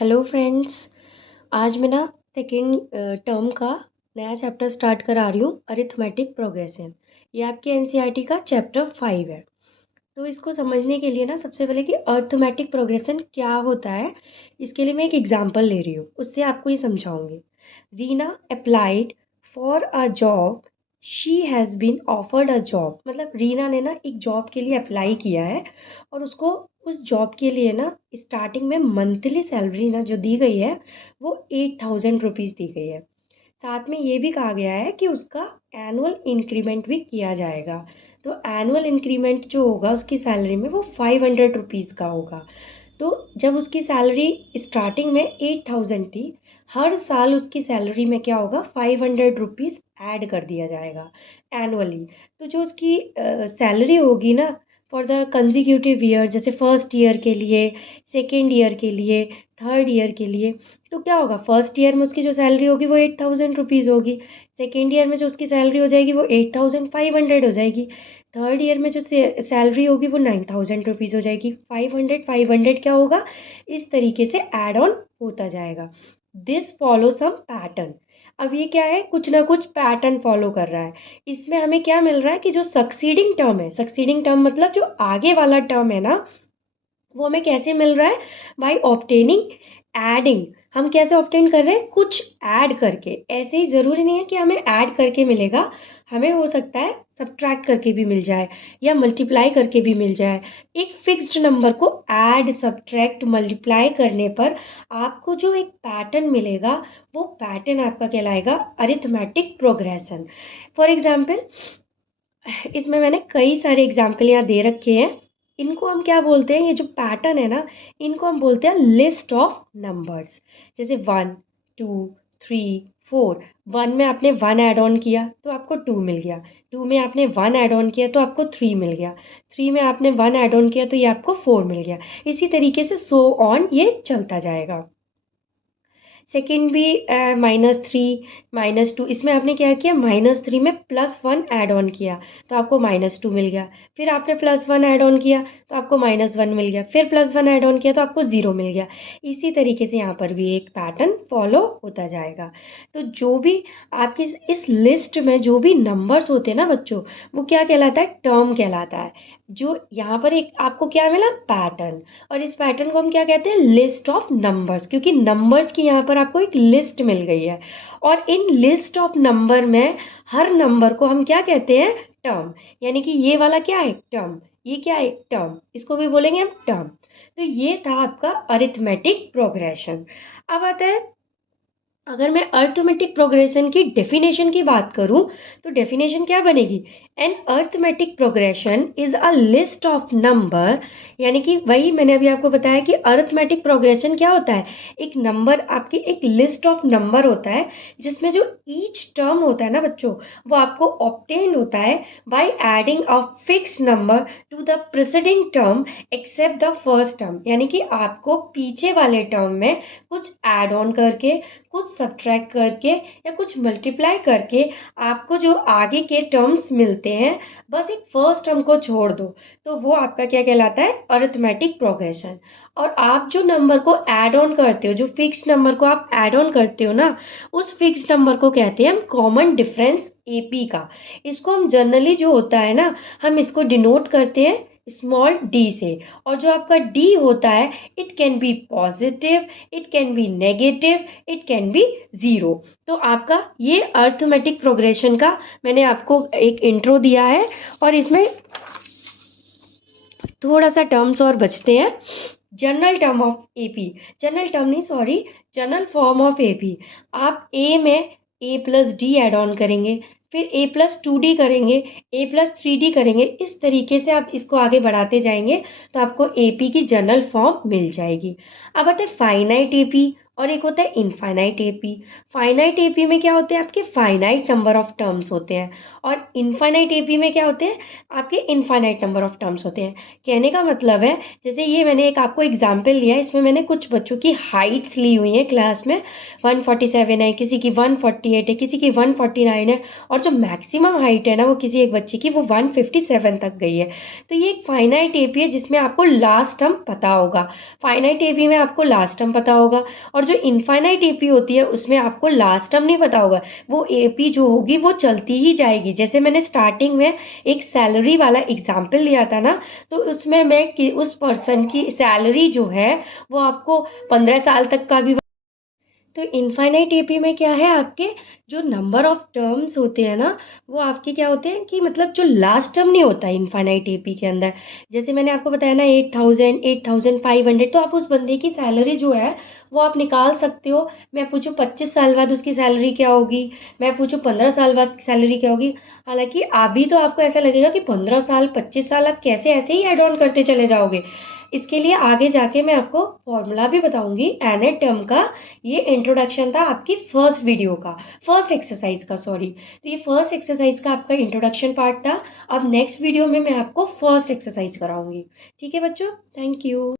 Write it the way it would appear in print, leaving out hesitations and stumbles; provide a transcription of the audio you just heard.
Hello friends. आज मैं ना सेकेंड टर्म का नया चैप्टर स्टार्ट करा रही हूँ, अरिथमेटिक प्रोग्रेशन। ये आपके एनसीईआरटी का चैप्टर 5 है। तो इसको समझने के लिए ना सबसे पहले कि अरिथमेटिक प्रोग्रेशन क्या होता है, इसके लिए मैं एक एग्जांपल ले रही हूँ, उससे आपको ये समझाऊंगी। Reena applied for a job, she has been offered a job. मतलब रीना ने ना एक जॉब के लिए अप्लाई किया है और उसको उस जॉब के लिए ना स्टार्टिंग में मंथली सैलरी ना जो दी गई है वो 8,000 रुपीज़ दी गई है। साथ में ये भी कहा गया है कि उसका एनुअल इंक्रीमेंट भी किया जाएगा। तो एनुअल इंक्रीमेंट जो होगा उसकी सैलरी में वो 500 रुपीज़ का होगा। तो जब उसकी सैलरी स्टार्टिंग में 8,000 थी, हर साल उसकी सैलरी में क्या होगा, 500 रुपीज़ ऐड कर दिया जाएगा एनुअली। तो जो उसकी सैलरी होगी ना फॉर द कंजिक्यूटिव ईयर, जैसे फर्स्ट ईयर के लिए, सेकेंड ईयर के लिए, थर्ड ईयर के लिए, तो क्या होगा, फर्स्ट ईयर में उसकी जो सैलरी होगी वो 8,000 रुपीज़ होगी। सेकेंड ईयर में जो उसकी सैलरी हो जाएगी वो 8,500 हो जाएगी। थर्ड ईयर में जो सैलरी होगी वो 9,000 रुपीज़ हो जाएगी। 500 क्या होगा, इस तरीके से ऐड ऑन होता जाएगा। This follow some pattern. अब ये क्या है, कुछ ना कुछ पैटर्न फॉलो कर रहा है। इसमें हमें क्या मिल रहा है कि जो सक्सीडिंग टर्म है, सक्सीडिंग टर्म मतलब जो आगे वाला टर्म है ना, वो हमें कैसे मिल रहा है, बाय ऑब्टेनिंग एडिंग। हम कैसे ऑब्टेन कर रहे हैं, कुछ ऐड करके। ऐसे ही ज़रूरी नहीं है कि हमें ऐड करके मिलेगा, हमें हो सकता है सब्ट्रैक्ट करके भी मिल जाए या मल्टीप्लाई करके भी मिल जाए। एक फिक्स्ड नंबर को ऐड सब्ट्रैक्ट मल्टीप्लाई करने पर आपको जो एक पैटर्न मिलेगा, वो पैटर्न आपका कहलाएगा अरिथमेटिक प्रोग्रेशन। फॉर एग्जाम्पल, इसमें मैंने कई सारे एग्जाम्पल यहाँ दे रखे हैं। इनको हम क्या बोलते हैं, ये जो पैटर्न है ना, इनको हम बोलते हैं लिस्ट ऑफ नंबर्स। जैसे 1 2 3 4, 1 में आपने 1 ऐड ऑन किया तो आपको 2 मिल गया, 2 में आपने 1 ऐड ऑन किया तो आपको 3 मिल गया, 3 में आपने 1 ऐड ऑन किया तो ये आपको 4 मिल गया। इसी तरीके से सो ऑन ये चलता जाएगा। सेकेंड भी -3 -2, इसमें आपने क्या किया, -3 में +1 ऐड ऑन किया तो आपको -2 मिल गया। फिर आपने +1 ऐड ऑन किया तो आपको -1 मिल गया, फिर +1 ऐड ऑन किया तो आपको 0 मिल गया। इसी तरीके से यहाँ पर भी एक पैटर्न फॉलो होता जाएगा। तो जो भी आपकी इस लिस्ट में जो भी नंबर्स होते हैं ना बच्चों, वो क्या कहलाता है, टर्म कहलाता है। जो यहाँ पर एक आपको क्या मिला, पैटर्न। और इस पैटर्न को हम क्या कहते हैं, लिस्ट ऑफ नंबर्स, क्योंकि नंबर्स की यहाँ पर आपको एक लिस्ट मिल गई है। और इन लिस्ट ऑफ नंबर में हर नंबर को हम क्या कहते हैं, टर्म। यानी कि ये वाला क्या है, टर्म, ये क्या है, टर्म, इसको भी बोलेंगे हम टर्म। तो ये था आपका अरिथमेटिक प्रोग्रेशन। अब आता है, अगर मैं अरिथमेटिक प्रोग्रेशन की डेफिनेशन की बात करूं, तो डेफिनेशन क्या बनेगी, an arithmetic progression is a list of number. यानी कि वही मैंने अभी आपको बताया कि अरिथमेटिक प्रोग्रेशन क्या होता है, एक नंबर, आपकी एक लिस्ट ऑफ नंबर होता है जिसमें जो ईच टर्म होता है ना बच्चों, वो आपको ऑब्टेन होता है by adding a fix number to the preceding term except the first term. यानी कि आपको पीछे वाले टर्म में कुछ एड ऑन करके, कुछ सब्ट्रैक्ट करके या कुछ मल्टीप्लाई करके आपको जो आगे के टर्म्स मिलते हैं, बस एक फर्स्ट टर्म को छोड़ दो, तो वो आपका क्या कहलाता है, अरिथमेटिक प्रोग्रेशन। और आप जो नंबर को ऐड ऑन करते हो, जो फिक्स नंबर को आप ऐड ऑन करते हो ना, उस फिक्स नंबर को कहते हैं हम कॉमन डिफरेंस एपी का। इसको हम जनरली जो होता है ना, हम इसको डिनोट करते हैं स्मॉल डी से। और जो आपका डी होता है, it can be positive, it can be negative, it can be zero. तो आपका ये अरिथमेटिक प्रोग्रेशन का मैंने आपको एक इंट्रो दिया है। और इसमें थोड़ा सा टर्म्स और बचते हैं। General term of AP, general term नहीं sorry, general form of AP. आप ए में a+d ऐड ऑन करेंगे, फिर a+2d करेंगे, a+3d करेंगे। इस तरीके से आप इसको आगे बढ़ाते जाएंगे तो आपको एपी की जनरल फॉर्म मिल जाएगी। अब आते हैं फाइनाइट एपी और एक होता है इनफाइनाइट एपी। फाइनाइट एपी में क्या होते हैं, आपके फाइनाइट नंबर ऑफ टर्म्स होते हैं, और इनफाइनाइट एपी में क्या होते हैं, आपके इनफाइनाइट नंबर ऑफ टर्म्स होते हैं। कहने का मतलब है, जैसे ये मैंने एक आपको एग्जाम्पल लिया है, इसमें मैंने कुछ बच्चों की हाइट्स ली हुई हैं क्लास में। 147 है, किसी की 148 है, किसी की 149 है, और जो मैक्सिमम हाइट है ना वो किसी एक बच्चे की वो 157 तक गई है। तो ये एक फाइनाइट एपी है जिसमें आपको लास्ट टर्म पता होगा। फाइनाइट एपी में आपको लास्ट टर्म पता होगा, और जो इनफाइनाइट एपी होती है उसमें आपको लास्ट टर्म नहीं पता होगा। वो एपी जो होगी वो चलती ही जाएगी। जैसे मैंने स्टार्टिंग में एक सैलरी वाला एग्जाम्पल लिया था ना, तो उसमें मैं उस पर्सन की सैलरी जो है वो आपको 15 साल तक का भी। तो इनफाइनाइट एपी में क्या है, आपके जो नंबर ऑफ टर्म्स होते हैं ना, वो आपके क्या होते हैं कि मतलब जो लास्ट टर्म नहीं होता इनफाइनाइट एपी के अंदर। जैसे मैंने आपको बताया ना 8,000, 8,500, तो आप उस बंदे की सैलरी जो है वो आप निकाल सकते हो। मैं पूछूं 25 साल बाद उसकी सैलरी क्या होगी, मैं पूछूं 15 साल बाद की सैलरी क्या होगी। हालांकि अभी तो आपको ऐसा लगेगा कि 15 साल 25 साल आप कैसे ऐसे ही एड ऑन करते चले जाओगे। इसके लिए आगे जाके मैं आपको फॉर्मूला भी बताऊंगी एनएट टर्म का। ये इंट्रोडक्शन था आपकी फर्स्ट वीडियो का, फर्स्ट एक्सरसाइज का, सॉरी। तो ये फर्स्ट एक्सरसाइज का आपका इंट्रोडक्शन पार्ट था। अब नेक्स्ट वीडियो में मैं आपको फर्स्ट एक्सरसाइज कराऊंगी। ठीक है बच्चों, थैंक यू।